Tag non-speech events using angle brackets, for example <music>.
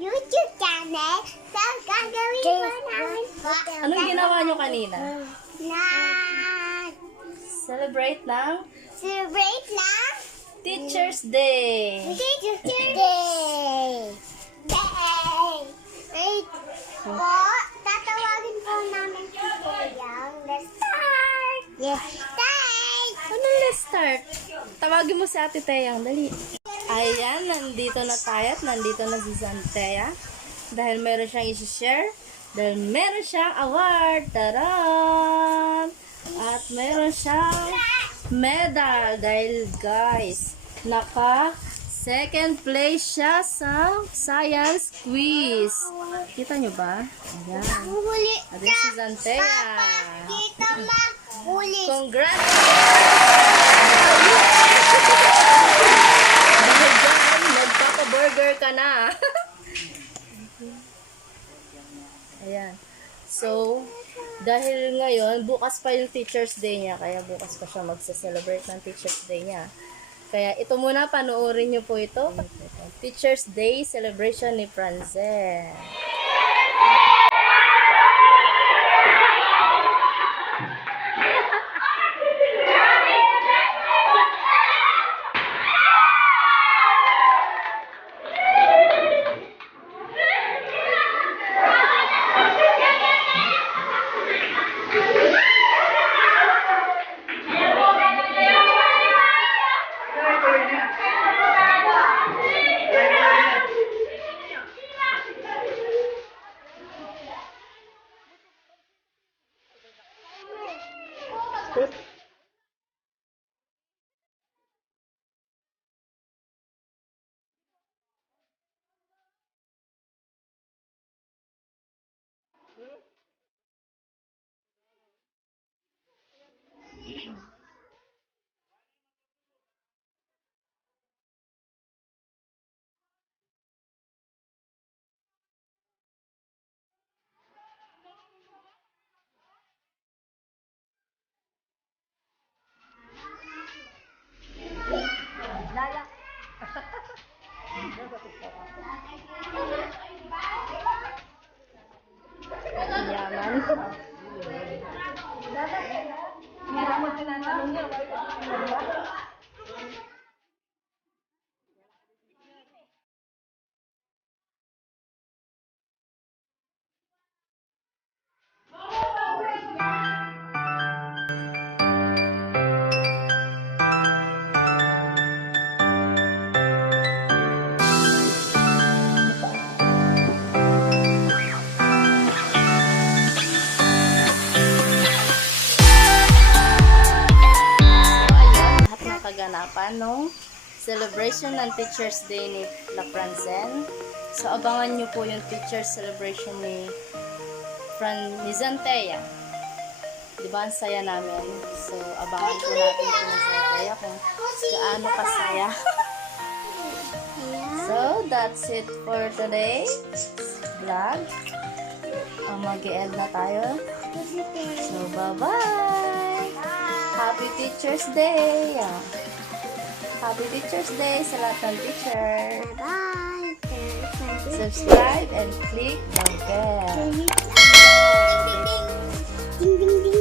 YouTube channel. So, gagawin po namin po Anong ginawa nyo kanina? na Celebrate ng celebrate na Teacher's Day. Teacher's Day. Day. Wait po, tatawagin po namin si Kayang. Let's start. Yes, start. Ano let's start? Tawagin mo si Ate Teyang, dali. Ayan, nandito na tayo at nandito na si Santea. Dahil meron siyang isi-share. Dahil meron siyang award. Taran! At meron siyang medal. Dahil guys, naka second place siya sa science quiz. Kita nyo ba? Ayan. Ayan si Santea. Dito ma, huli. Na. <laughs> Ayan. So, dahil ngayon, bukas pa yung Teacher's Day niya, kaya bukas pa siya magsa-celebrate ng Teacher's Day niya. Kaya ito muna, panoorin niyo po ito. Teacher's Day celebration ni Franzen. Good. Ayan, ng kaganapan nung celebration ng Teacher's Day ni La Franzen. So, abangan nyo po yung Teacher's Celebration ni Fran ni Zantea. Di ba, ang saya namin. So, abangan po natin po ni Zantea kung gaano kasaya. so, that's it for today vlog. Uh, Mag-end na tayo. So, bye-bye! Happy Teacher's Day! Ah. Happy Teacher's Day sa lahat ng teacher. Bye-bye! Subscribe and click the bell. Ding, ding, ding! Ding, ding, ding!